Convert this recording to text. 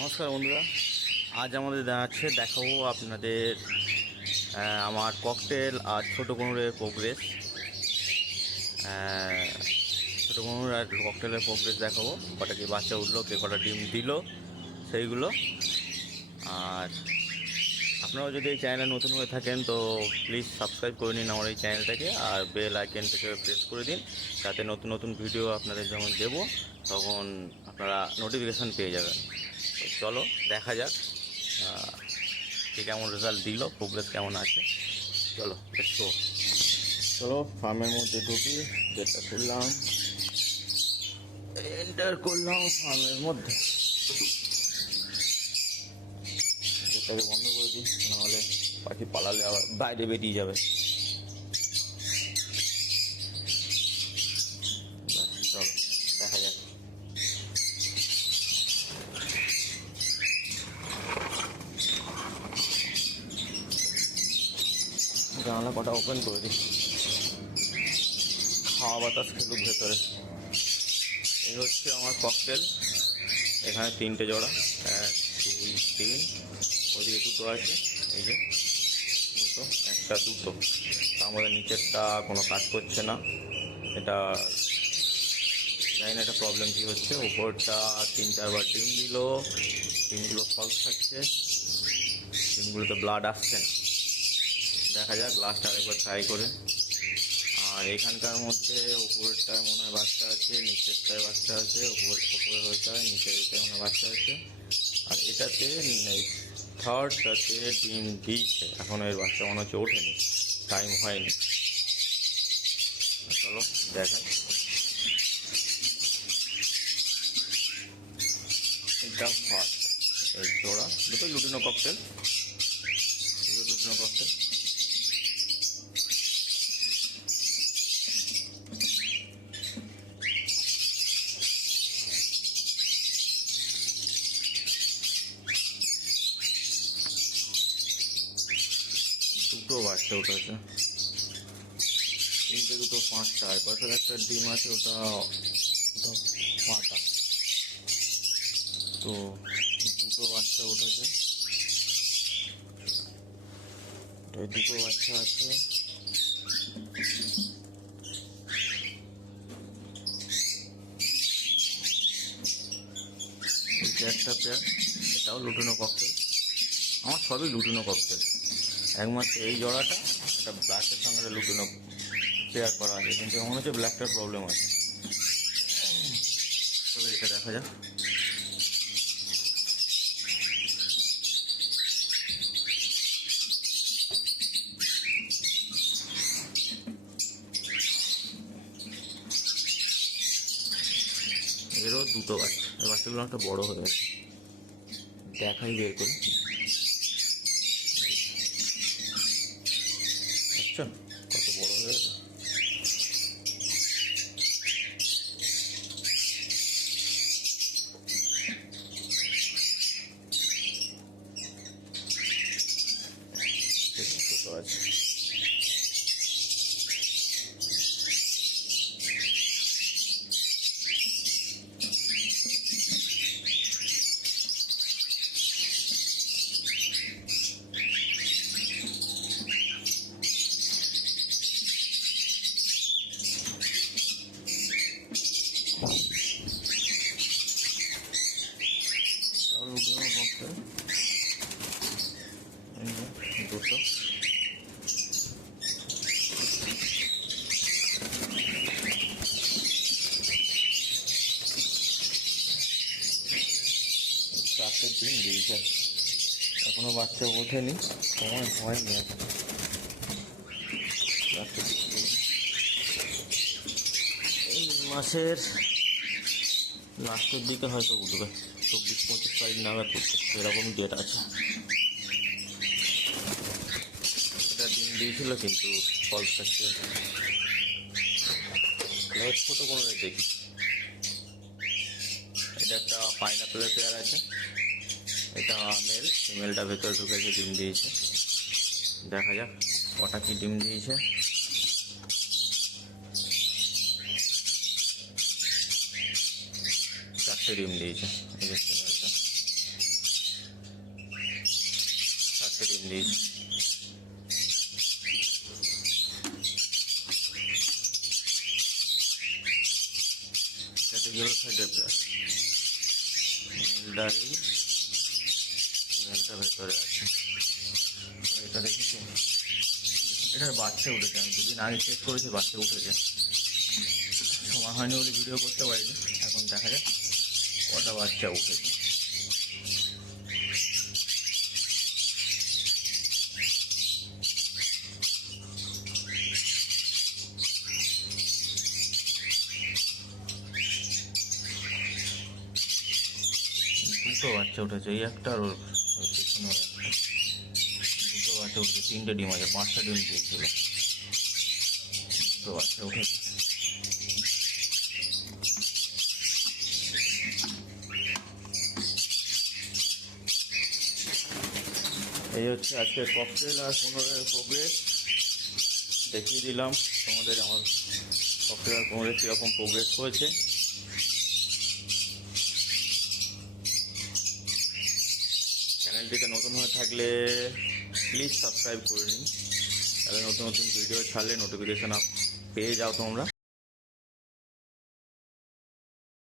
নমস্কার বন্ধুরা, আজ আমাদের দেখাবো আপনাদের আমার ককটেল আর ছোটো কোনুরের প্রোগ্রেস। ছোটো কোনুর আর ককটেলের প্রোগ্রেস দেখাবো, কটা কি বাচ্চা উঠলো, কে কটা ডিম দিল সেইগুলো। আর আপনারাও যদি এই চ্যানেলে নতুন হয়ে থাকেন তো প্লিজ সাবস্ক্রাইব করে নিন আমার এই চ্যানেলটাকে, আর বেল আইকনটাকে প্রেস করে দিন, যাতে নতুন নতুন ভিডিও আপনাদের যখন দেবো তখন আপনারা নোটিফিকেশান পেয়ে যাবেন। তো চলো দেখা যাক কে কেমন রেজাল্ট দিল, প্রোগ্রেস কেমন আছে। চলো একটু চলো ফার্মের মধ্যে ঢুকি, গেটটা খুললাম, এন্টার করলাম ফার্মের মধ্যে। গেটটাকে বন্ধ করে দিই, নাহলে পাখি পালালে আবার বাইরে বেরিয়ে যাবে। চলো দেখা যাক। জানালা কটা ওপেন করে দিই, হাওয়া বাতাস খেলুক ভেতরে। এই হচ্ছে আমার ককটেল, এখানে 3টে জোড়া, 1 2 3, ওইদিকে 2টো আছে, এই যে 2টো, 1টা 2টো। তার মধ্যে নিচেরটা কোনো কাজ করছে না, এটা জানি না এটা প্রবলেম কী হচ্ছে। উপরটা 3-4বার ডিম দিল, ডিমগুলো ফলস থাকছে, ডিমগুলোতে ব্লাড আসছে না। দেখা যাক লাস্ট আরেকবার ট্রাই করে। আর এখানকার মধ্যে উপরেরটায় মনে হয় বাচ্চা আছে, নিচেরটায় বাচ্চা আছে, উপরে ওইটায়, নিচের ওইটায় মনে হয় বাচ্চা আছে, আর এটাতে থার্ডটাতে ডিম দিয়েছে, এখনও এর বাচ্চা মনে হচ্ছে ওঠেনি, টাইম হয়নি। চলো দেখাই। এটা ফার্স্ট, এই জোড়া দুটোই লুটিনো ককটেল, দুটো লুটিনো ককটেল। দুটো বাচ্চা উঠেছে, 3টে 2টো 5টা, আর পাশের একটা ডিম আছে, ওটা পাটা। তো 2টো বাচ্চা উঠেছে, ওই 2টো বাচ্চা আছে। একটা পেয়ার, এটাও লুটিনো ককটেল। আমার সবই লুটিনো ককটেল, একমাত্র এই জোড়াটা এটা ব্ল্যাকের সঙ্গে লুটিনো পেয়ার করা আছে, কিন্তু মনে হচ্ছে ব্ল্যাকটার প্রবলেম আছে। তবে এটা দেখা যাক। এরও 2টো বাচ্চা, এই বাচ্চাগুলো একটা বড় হয়ে গেছে, দেখাই বের করে। আচ্ছা কত বড় হয়ে গেছে। ছোট আছে, লুটিনো ককটেল। এই যে 2টো, চারটে ডিম দিয়েছে, এখনো বাচ্চা ওঠেনি, সময় হয়নি এখন। এই মাসের লাস্টের দিকে হয়তো উঠবে, 24-25 তারিখ নাগাদ উঠবে, এরকম ডেট আছে। এটা ডিম দিয়েছিল কিন্তু ফলস থাকছে। ছোটো কোনো দেখি, এটা একটা পাইনাপেলের পেয়ার আছে, এটা মেল, ফিমেলটা ভেতরে ঢুকেছে, ডিম দিয়েছে। দেখা যাক কটা কি ডিম দিয়েছে। চারটে ডিম দিয়েছে এই যে ফিমেলটা। ডিম দিয়েছে। ক্যাটেগরি সাইডের প্লাস ডালি ফিমেলটা ভেতরে আছে। এটা দেখেছি, এটার বাচ্চা উঠেছে, আমি দুদিন আগে চেক করেছি বাচ্চা উঠেছে, সময় হয়নি বলে ভিডিও করতে পারিনি। এখন দেখা যাক কটা বাচ্চা উঠেছে। দুটো বাচ্চা উঠেছে, এই একটা আর ওর পেছনে একটা, দুটো বাচ্চা উঠেছে, 3টে ডিম আছে, 5টা ডিম দিয়েছিল, দুটো বাচ্চা উঠেছে। এই হচ্ছে আজকের ককটেল আর 15-এর প্রোগ্রেস দেখিয়ে দিলাম তোমাদের। আমার ককটেল আর 15-এর কীরকম প্রোগ্রেস হয়েছে। চ্যানেলটিতে নতুন হয়ে থাকলে প্লিজ সাবস্ক্রাইব করে নিন, তাহলে নতুন নতুন ভিডিও ছাড়লে নোটিফিকেশান পেয়ে যাও তোমরা।